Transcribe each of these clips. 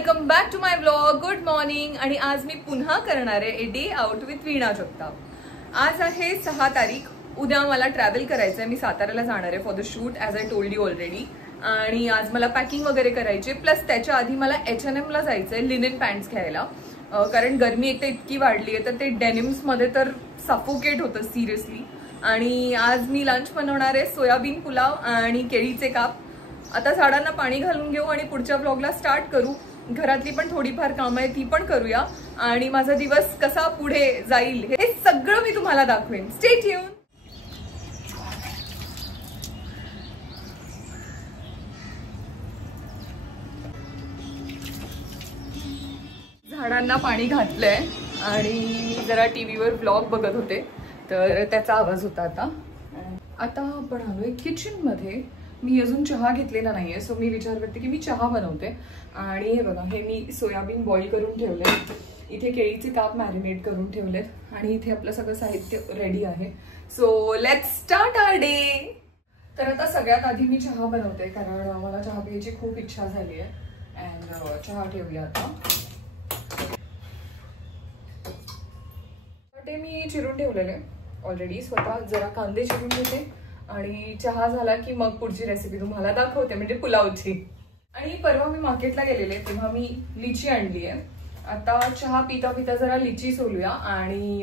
Welcome back to my blog. Good morning. आणि आज मी पुन्हा करणार आहे day out with Veena Jagtap. आज आहे 6 तारीख. उद्या मला ट्रॅव्हल करायचं आहे. मी साताऱ्याला जाणार आहे for the shoot as I told you already. आणि आज मला पॅकिंग वगैरे करायची, प्लस त्याच्या आधी मला H&M ला जायचं आहे लिनन पॅन्ट्स घ्यायला. कारण गरमी एक तर इतकी वाढली आहे तर ते डेनिम्समध्ये तर सफोकेट होतं सिरियसली. आणि आज मी लंच बनवणार आहे सोयाबीन पुलाव आणि केळीचे काप. आता झाडांना पाणी घालून घेऊ आणि पुढच्या ब्लॉगला स्टार्ट करू. घरातली पण थोडीफार कामं आहे ती पण करूया आणि माझा दिवस कसा पुढे जाईल हे सगळं मी तुम्हाला दाखवेन. Stay tune. झाडांना पाणी घातलंय आणि मी जरा टीव्हीवर ब्लॉग बघत होते तर त्याचा आवाज होता. आता आपण आलोय किचन मध्ये. मी अजून चहा घेतलेला नाहीये सो मी विचार करते की मी चहा बनवते. आणि हे बघा, हे मी सोयाबीन बॉईल करून ठेवले, इथे केळीचे काप मॅरिनेट करून ठेवलेत आणि इथे आपलं सगळं साहित्य रेडी आहे. So let's start our day. तर आता सगळ्यात आधी मी चहा बनवते कारण मला चहा प्यायची खूप इच्छा झाली आहे. अँड चहा ठेवूया आता. ते मी चिरून ठेवलेले ऑलरेडी. स्वतः जरा कांदे चिरून घेते आणि चहा झाला की मग पुढची रेसिपी तुम्हाला दाखवते, म्हणजे पुलावची. आणि परवा मी मार्केटला गेलेले तेव्हा मी लिची आणली आहे. आता चहा पिता पिता जरा लिची सोलूया आणि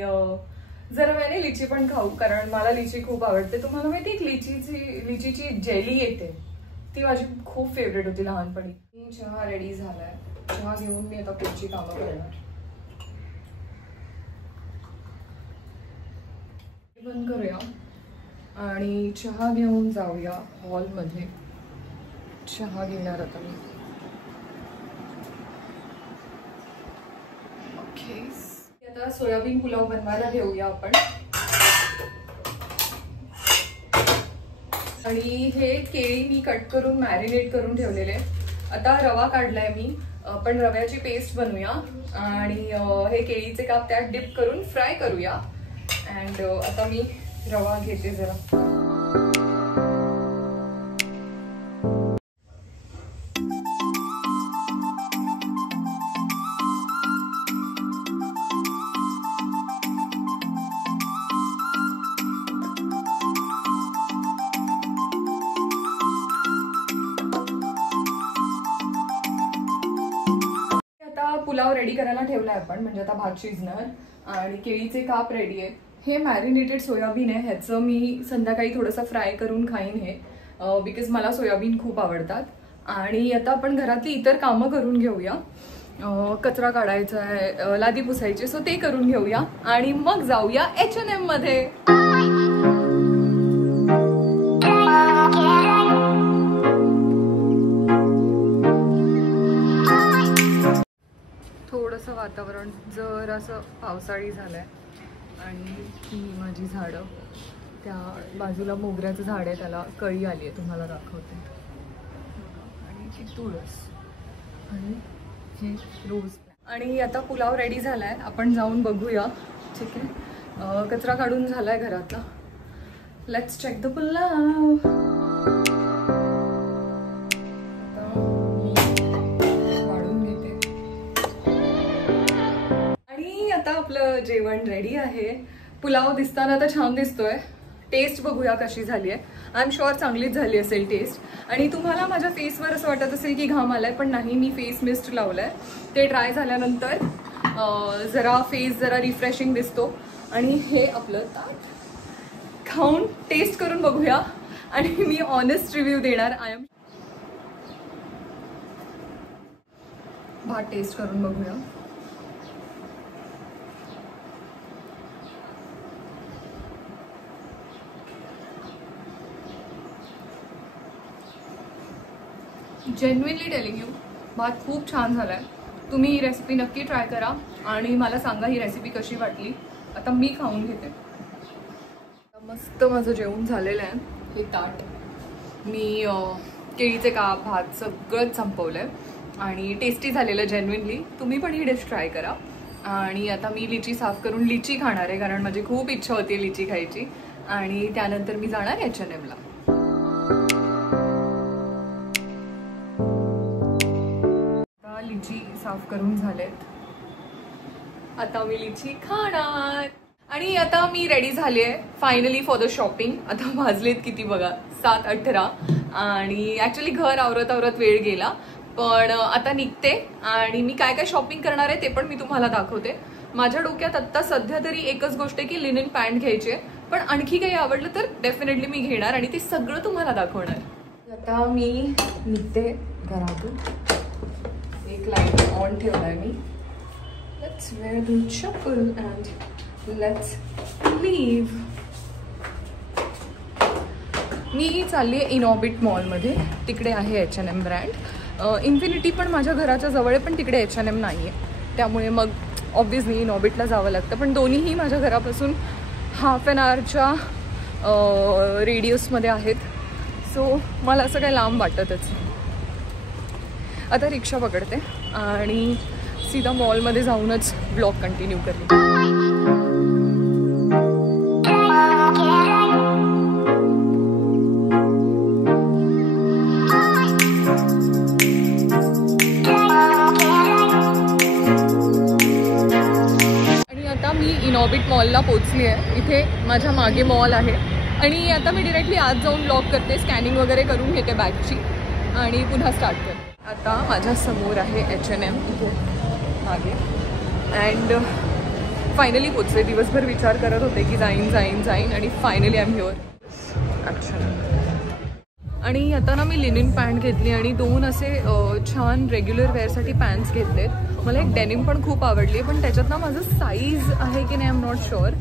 जरा वेळेने लिची पण खाऊ कारण मला लिची खूप आवडते. तुम्हाला माहिती आहे लिचीची जेली येते ती माझी खूप फेवरेट होती लहानपणी. चहा रेडी झालाय. चहा घेऊन मी आता पुढची कामं करणार. बंद करूया आणि चहा घेऊन जाऊया हॉलमध्ये. चहा घेणार आता मी. ओके, आता सोयाबीन पुलाव बनवायला घेऊया आपण. आणि हे केळी मी कट करून मॅरिनेट करून ठेवलेले. आता रवा काढलाय मी. आपण रव्याची पेस्ट बनवूया आणि हे केळीचे काप त्यात डिप करून फ्राय करूया. अँड आता मी रवा घेते जरा. आता पुलाव रेडी करायला ठेवलाय आपण, म्हणजे आता भात शिजणार आणि केळीचे काप रेडी आहे. हे मॅरिनेटेड सोयाबीन आहे. ह्याचं मी संध्याकाळी थोडंसं फ्राय करून खाईन हे, बिकॉज मला सोयाबीन खूप आवडतात. आणि आता आपण घरातली इतर कामं करून घेऊया. कचरा काढायचा आहे, लादी पुसायची, सो ते करून घेऊया आणि मग जाऊया H&M मध्ये. थोडंसं वातावरण जर असं पावसाळी झालंय आणि ही माझी झाडं, त्या बाजूला मोगऱ्याचं झाड आहे, त्याला कळी आली आहे, तुम्हाला दाखवते. आणि ती तुळस आणि हे रोज. आणि आता पुलाव रेडी झालाय, आपण जाऊन बघूया. ठीक आहे, कचरा काढून झालाय घरातला. Let's check the pulao. आपलं जेवण रेडी आहे. पुलाव दिसताना तर छान दिसतोय. टेस्ट बघूया कशी झाली आहे. आय एम शुअर चांगलीच झाली असेल टेस्ट. आणि तुम्हाला माझ्या फेसवर असं वाटत असेल की घाम आलाय, पण नाही, मी फेस मिस्ट लावलाय. ते ड्राय झाल्यानंतर जरा फेस जरा रिफ्रेशिंग दिसतो. आणि हे आपलं ताट खाऊन टेस्ट करून बघूया आणि मी ऑनेस्ट रिव्ह्यू देणार. भात टेस्ट करून बघूया. जेन्युइनली टेलिंग यू, भात खूप छान झालाय. तुम्ही ही रेसिपी नक्की ट्राय करा आणि मला सांगा ही रेसिपी कशी वाटली. आता मी खाऊन घेते. मस्त माझं जेवण झालेलं आहे. हे ताट मी केळीचे काप, भात सगळंच संपवलंय आणि टेस्टी झालेलं जेन्युइनली. तुम्ही पण ही डिश ट्राय करा. आणि आता मी लिची साफ करून लिची खाणार आहे कारण माझी खूप इच्छा होती लिची खायची. आणि त्यानंतर मी जाणार H&M ला. लिची साफ करून झालेत. आता मी लिची खाणार. आणि आता मी रेडी झाली आहे फायनली फॉर द शॉपिंग. आता वाजलेत किती बघा 7:18 आणि ॲक्च्युली घर आवरत आवरत वेळ गेला, पण आता निघते आणि मी काय काय शॉपिंग करणार आहे ते पण मी तुम्हाला दाखवते. माझ्या डोक्यात आत्ता सध्या तरी एकच गोष्ट आहे की लिनन पॅन्ट घ्यायची आहे, पण आणखी काही आवडलं तर डेफिनेटली मी घेणार आणि ते सगळं तुम्हाला दाखवणार. आता मी निघते घरातून. एक लाईट ऑन ठेवलाय मी. लेट्स वेअर द चप्पल अँड लेट्स लीव. मी चालली आहे इनऑर्बिट मॉलमध्ये. तिकडे आहे H&M ब्रँड. इन्फिनिटी पण माझ्या घराच्या जवळ आहे, पण तिकडे H&M नाही आहे, त्यामुळे मग ऑब्व्हियसली इनऑर्बिटला जावं लागतं. पण दोन्हीही माझ्या घरापासून हाफ ॲन आवरच्या रेडियसमध्ये आहेत, सो मला असं काही लांब वाटतच. आता रिक्षा पकडते आणि सीधा मॉलमध्ये जाऊनच ब्लॉग कंटिन्यू करते. इनऑर्बिट मॉलला पोचली आहे. इथे माझ्या मागे मॉल आहे आणि आता मी डिरेक्टली आज जाऊन लॉक करते, स्कॅनिंग वगैरे करून घेते बॅगची आणि पुन्हा स्टार्ट करते. आता माझ्या समोर आहे H&M इथे मागे अँड फायनली पोचले. दिवसभर विचार करत होते की जाईन आणि फायनली आय एम हिअर. आणि आता ना मी लिनन पॅन्ट घेतली आणि 2 असे छान रेग्युलर वेअरसाठी पॅन्ट्स घेतलेत. मला एक डेनिम पण खूप आवडली, पण त्याच्यात ना माझं साईज आहे की नाही आय एम नॉट शुअर.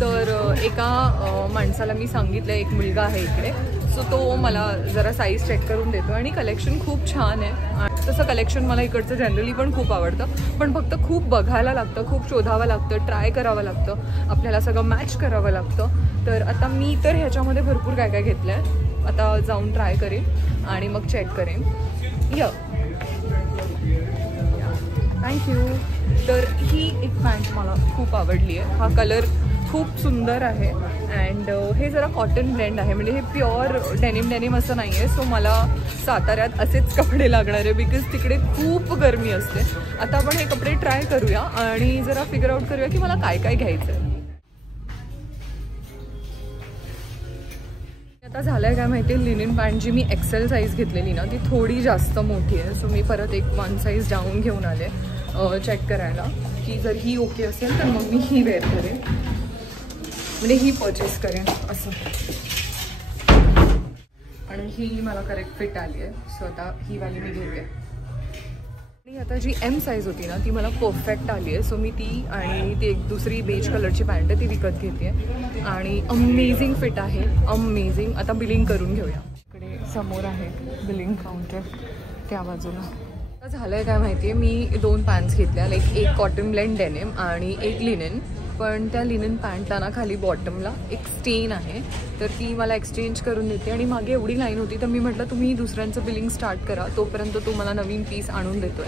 तर एका माणसाला मी सांगितलं, एक मुलगा आहे इकडे, सो तो मला जरा साईज चेक करून देतो आणि कलेक्शन खूप छान आहे. तसं कलेक्शन मला इकडचं जनरली पण खूप आवडतं, पण फक्त खूप बघायला लागतं, खूप शोधावं लागतं, ट्राय करावं लागतं, आपल्याला सगळं मॅच करावं लागतं. तर आता मी तर ह्याच्यामध्ये भरपूर काय काय घेतलं आहे. आता जाऊन ट्राय करेन आणि मग चेक करेन. थँक्यू. तर ही एक पॅन्ट मला खूप आवडली आहे. हा कलर खूप सुंदर आहे अँड हे जरा कॉटन ब्लेंड आहे, म्हणजे हे प्युअर डेनिम असं नाही आहे. सो मला साताऱ्यात असेच कपडे लागणार आहे बिकॉज तिकडे खूप गरमी असते. आता आपण हे कपडे ट्राय करूया आणि जरा फिगर आउट करूया की मला काय काय घ्यायचं आहे. आता झालं आहे काय माहिती आहे, लिनन पॅन्ट जी मी एक्सेल साईज घेतलेली ना ती थोडी जास्त मोठी आहे. सो मी परत एक 1 साईज डाऊन घेऊन आले चेक करायला की जर ही ओके असेल तर मग मी ही वेअर करेन, म्हणजे ही परचेस करेन असं. आणि ही मला करेक्ट फिट आली आहे, सो आता ही वाली मी घेऊया. आणि आता जी M साईज होती ना ती मला परफेक्ट आली आहे, सो मी ती आणि ती एक दुसरी बेज कलरची पॅन्ट आहे ती विकत घेते आहे आणि अमेझिंग फिट आहे, अमेझिंग. आता बिलिंग करून घेऊया. इकडे समोर आहे बिलिंग काउंटर त्या बाजूला. आता झालं आहे काय माहिती आहे, मी 2 पॅन्ट्स घेतल्या, लाईक एक कॉटन ब्लेंड डेनिम आणि एक लिनन. पण त्या लिनन पॅन्टला ना खाली बॉटमला एक स्टेन आहे, तर ती मला एक्सचेंज करून देते. आणि मागे एवढी लाईन होती तर मी म्हटलं तुम्ही दुसऱ्यांचं बिलिंग स्टार्ट करा, तोपर्यंत तो मला नवीन पीस आणून देतोय.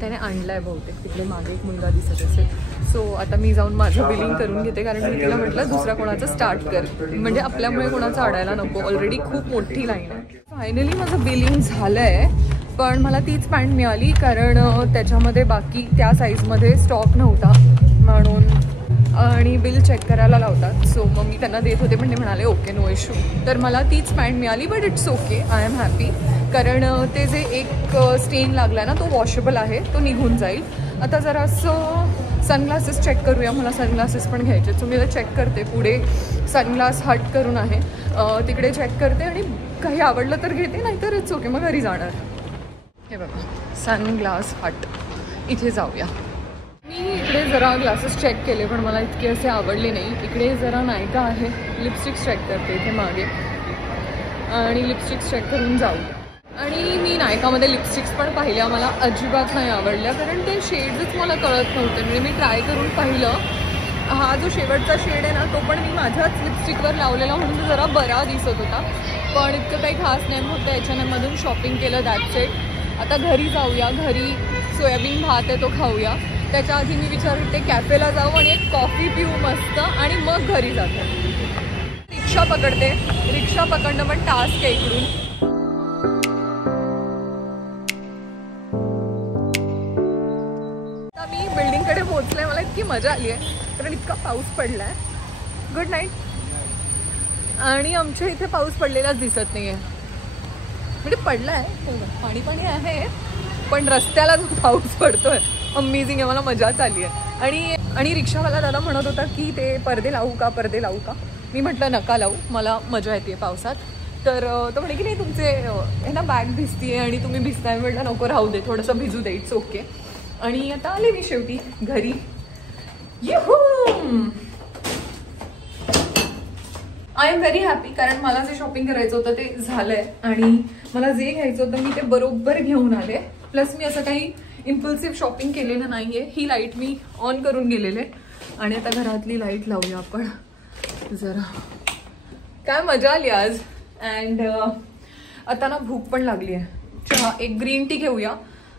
त्याने आणला आहे बहुतेक, तिकडे मागे एक मुलगा दिसत असेल. सो आता मी जाऊन माझं बिलिंग करून घेते, कारण मी तिला म्हटलं दुसरा कोणाचं स्टार्ट कर, म्हणजे आपल्यामुळे कोणाचं अडायला नको, ऑलरेडी खूप मोठी लाईन आहे. फायनली माझं बिलिंग झालं आहे, पण मला तीच पॅन्ट मिळाली कारण त्याच्यामध्ये बाकी त्या साईजमध्ये स्टॉक नव्हता म्हणून. आणि बिल चेक करायला लावतात, सो मग मी त्यांना देत होते पण ते म्हणाले ओके नो इश्यू. तर मला तीच पॅन्ट मिळाली, but it's okay, I am happy. कारण ते जे एक स्टेन लागला ना तो वॉशेबल आहे, तो निघून जाईल. आता जरा असं सनग्लासेस चेक करूया, मला सनग्लासेस पण घ्यायचे. सो मी चेक करते, पुढे सनग्लास हट करून आहे तिकडे चेक करते आणि काही आवडलं तर घेते, नाहीतर इट्स ओके मग घरी जाणार. हे बघा सनग्लास हट, इथे जाऊया. मी इकडे जरा ग्लासेस चेक केले पण मला इतके असे आवडले नाही. इकडे जरा नायका आहे, लिपस्टिक्स चेक करते इथे मागे आणि लिपस्टिक्स चेक करून जाऊ. आणि मी नायकामध्ये लिपस्टिक्स पण पाहिल्या, मला अजिबात नाही आवडल्या कारण ते शेड्सच मला कळत नव्हते. म्हणजे मी ट्राय करून पाहिलं, हा जो शेवटचा शेड आहे ना तो पण मी माझ्याच लिपस्टिकवर लावलेला म्हणून तो जरा बरा दिसत होता, पण इतकं काही खास नाही. मग H&M मधून शॉपिंग केलं, दॅट्स इट. आता घरी जाऊया, घरी सोयाबीन भात आहे तो खाऊया. त्याच्या आधी मी विचार करते कॅफेला जाऊ आणि एक कॉफी पिऊ मस्त आणि मग घरी जाते. रिक्षा पकडते, रिक्षा पकडणं पण टास्क आहे इकडून. पोहोचले. मला इतकी मजा आली आहे कारण इतका पाऊस पडला आहे. Good night. आणि आमच्या इथे पाऊस पडलेलाच दिसत नाही आहे. म्हणजे पडला आहे, पाणी पाणी आहे, पण रस्त्याला जो पाऊस पडतोय अमेझिंग आहे. मला मजाच आली आहे. आणि रिक्षावाला दादा म्हणत होता की ते पडदे लावू का, पडदे लावू का. मी म्हटलं नका लावू, मला मजा येते पावसात. तर तो म्हणे की नाही तुमचे हे ना बॅग भिजतीये आणि तुम्ही भिजताय. म्हटलं नको, राहू दे, थोडंसं भिजू दे, इट्स ओके. आणि आता आले मी शेवटी घरी. आय एम व्हेरी हॅपी कारण मला जे शॉपिंग करायचं होतं ते झालंय आणि मला जे घ्यायचं होतं मी ते बरोबर घेऊन आले. प्लस मी असं काही इम्पल्सिव्ह शॉपिंग केलेलं नाहीये. ही लाईट मी ऑन करून गेलेले आणि आता घरातली लाईट लावूया आपण जरा. काय मजा आली आज. अँड आता ना भूक पण लागली आहे. चहा, एक ग्रीन टी घेऊया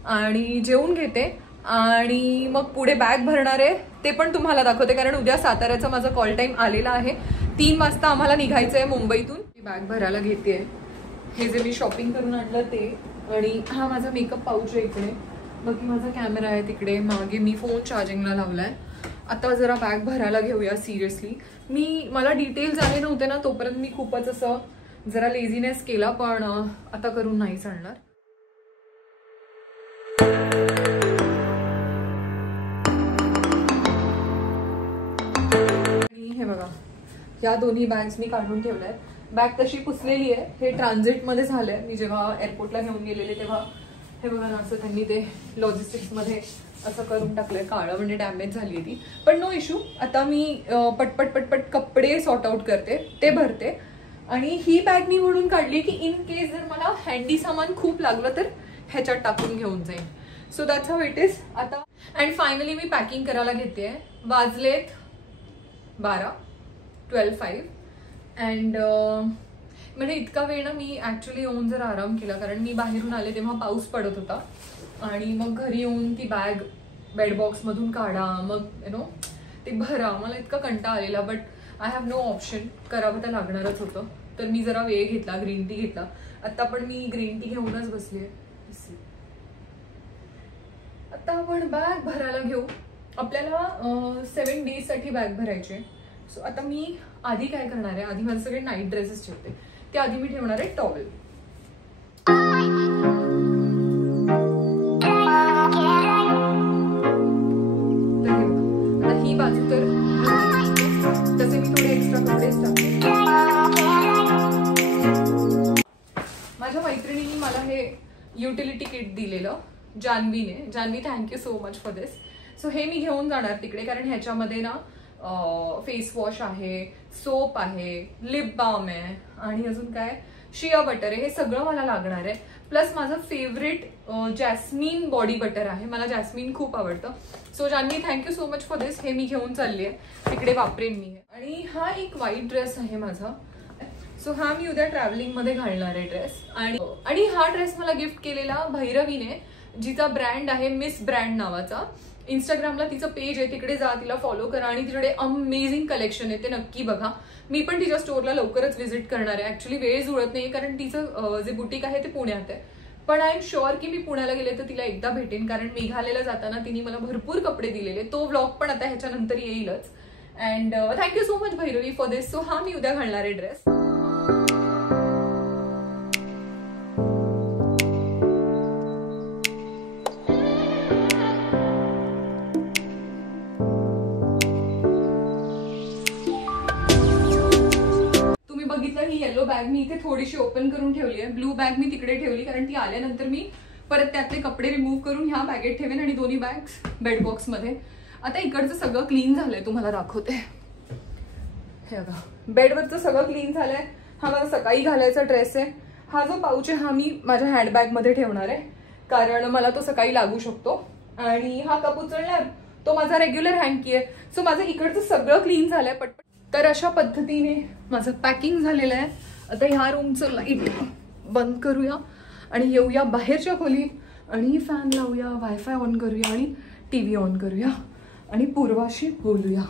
आणि जेवून घेते आणि मग पुढे बॅग भरणार आहे ते पण तुम्हाला दाखवते. कारण उद्या साताऱ्याचा माझा कॉल टाईम आलेला आहे. 3 वाजता आम्हाला निघायचं आहे मुंबईतून. बॅग भरायला घेते. हे जे मी शॉपिंग करून आणलं ते, आणि हा माझा मेकअप पाऊच आहे इकडे. बाकी माझा कॅमेरा आहे तिकडे. मागे मी फोन चार्जिंगला लावलाय. आता जरा बॅग भरायला घेऊया सिरियसली. मला डिटेल्स आले नव्हते ना तोपर्यंत मी खूपच असं जरा लेझीनेस केला, पण आता करून नाही चालणार. हे बघा, या दोन्ही बॅग्स मी काढून ठेवल्या. बॅग तशी पुसलेली आहे. हे ट्रान्झिटमध्ये झालंय. मी जेव्हा एअरपोर्टला घेऊन गेलेले तेव्हा हे बघा ना असं त्यांनी ते लॉजिस्टिक्समध्ये असं करून टाकलंय काळं, म्हणजे डॅमेज झाली आहे ती. पण नो इश्यू. आता मी पटपट पटपट कपडे सॉर्ट आउट करते, ते भरते. आणि ही बॅग मी म्हणून काढली की इन केस जर मला हँडी सामान खूप लागलं तर ह्याच्यात टाकून घेऊन जाईल. So that's how it is. आता अँड फायनली मी पॅकिंग करायला घेते. वाजलेत 12:05 अँड म्हणजे इतका वेळ ना मी ॲक्च्युली येऊन जर आराम केला कारण मी बाहेरून आले तेव्हा पाऊस पडत होता. आणि मग घरी येऊन ती बॅग बेडबॉक्समधून काढा, मग ते भरा. मला इतका कंटाळा आलेला, but I have no option. करावं तर लागणारच होतं. तर मी जरा वेळ घेतला, ग्रीन टी घेतला. आता पण मी ग्रीन टी घेऊनच बसली आहे. आता आपण बॅग भरायला घेऊ. आपल्याला 7 डेजसाठी बॅग भरायची आहे. सो आता मी आधी काय करणार आहे, आधी माझे सगळे नाईट ड्रेसेस ठेवते. ते आधी मी ठेवणार आहे टॉवेल. आता ही बाजू तर तसे मी थोडे एक्स्ट्रा कपडेच टाकते. माझ्या मैत्रिणींनी मला हे युटिलिटी किट दिलेलं जान्हवीने. Janhvi, thank you so much for this. So हे मी घेऊन जाणार तिकडे कारण ह्याच्यामध्ये ना फेस वॉश आहे, सोप आहे, लिप बाम आहे आणि अजून काय शिया बटर आहे. हे सगळं मला लागणार आहे. प्लस माझं फेवरेट जॅस्मिन बॉडी बटर आहे. मला जॅस्मिन खूप आवडतं. So Janhvi, thank you so much for this. हे मी घेऊन चालली आहे, तिकडे वापरेन मी. आणि हा एक व्हाईट ड्रेस आहे माझा. सो हा मी उद्या ट्रॅव्हलिंगमध्ये घालणार आहे ड्रेस. आणि हा ड्रेस मला गिफ्ट केलेला भैरवीने, जिचा ब्रँड आहे मिस ब्रँड नावाचा. इंस्टाग्रामला तिचं पेज आहे, तिकडे जा, तिला फॉलो करा आणि तिकडे अमेझिंग कलेक्शन आहे, ते नक्की बघा. मी पण तिच्या स्टोअरला लवकरच व्हिजिट करणार आहे. ऍक्च्युली वेळ जुळत नाही कारण तिचं जे बुटीक आहे ते पुण्यात आहे. पण आय एम शुअर की मी पुण्याला गेले तर तिला एकदा भेटेन कारण मेघालयला जाताना तिने मला भरपूर कपडे दिलेले. तो व्लॉग पण आता ह्याच्यानंतर येईलच. And thank you so much Bhairavi for this. So हा मी उद्या घालणार आहे ड्रेस. ही येलो बॅग मी इथे थोडीशी ओपन करून ठेवली आहे. ब्लू बॅग मी तिकडे ठेवली कारण ती आल्यानंतर मी परत त्यातले कपडे रिमूव्ह करून ह्या बॅगेत ठेवेन आणि दोन्ही बॅग्स बेडबॉक्स मध्ये. आता इकडचं सगळं क्लीन झालंय, तुम्हाला दाखवते. हे बघा, बेडवरचं सगळं क्लीन झालंय. हा माझा सकाळी घालायचा ड्रेस आहे. हा जो पाऊच आहे हा मी माझ्या हँडबॅग मध्ये ठेवणार आहे कारण मला तो सकाळी लागू शकतो. आणि हा कप उचलणार तो माझा रेग्युलर हँडकी आहे. सो माझं इकडचं सगळं क्लीन झालंय पटपट. तर अशा पद्धतीने माझं पॅकिंग झालेलं आहे. आता ह्या रूमचं लाईट बंद करूया आणि येऊया बाहेरच्या खोलीत आणि फॅन लावूया, वायफाय ऑन करूया आणि TV ऑन करूया आणि पूर्वाशी बोलूया.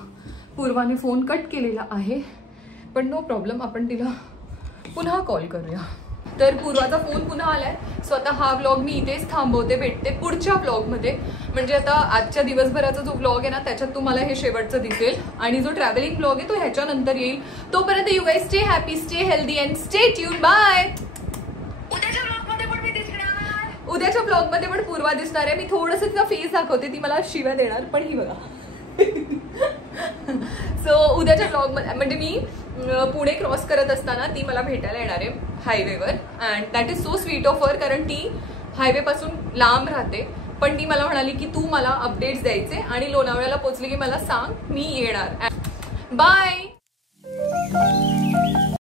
पूर्वाने फोन कट केलेला आहे पण नो प्रॉब्लेम, आपण तिला पुन्हा कॉल करूया. तर पूर्वाचा फोन पुन्हा आलाय. सो आता हा व्लॉग मी इथेच थांबवते. भेटते पुढच्या व्लॉगमध्ये. म्हणजे आता आजच्या दिवसभराचा जो व्लॉग आहे ना त्याच्यात तुम्हाला हे शेवटचं दिसेल आणि जो ट्रॅव्हलिंग व्लॉग आहे तो ह्याच्यानंतर येईल. तोपर्यंत you guys stay happy, stay healthy and stay tune. Bye. उद्याच्या ब्लॉगमध्ये पण पूर्वा दिसणार आहे. मी थोडंसं तिचा फेस दाखवते, ती मला शिव्या देणार पण ही बघा. सो उद्याच्या ब्लॉगमध्ये म्हणजे मी पुणे क्रॉस करत असताना ती मला भेटायला येणार आहे हायवेवर. And that is so sweet of her, कारण ती हायवे पासून लांब राहते. पण ती मला म्हणाली की तू मला अपडेट्स द्यायचे आणि लोणावळ्याला पोहोचली की मला सांग, मी येणार. बाय.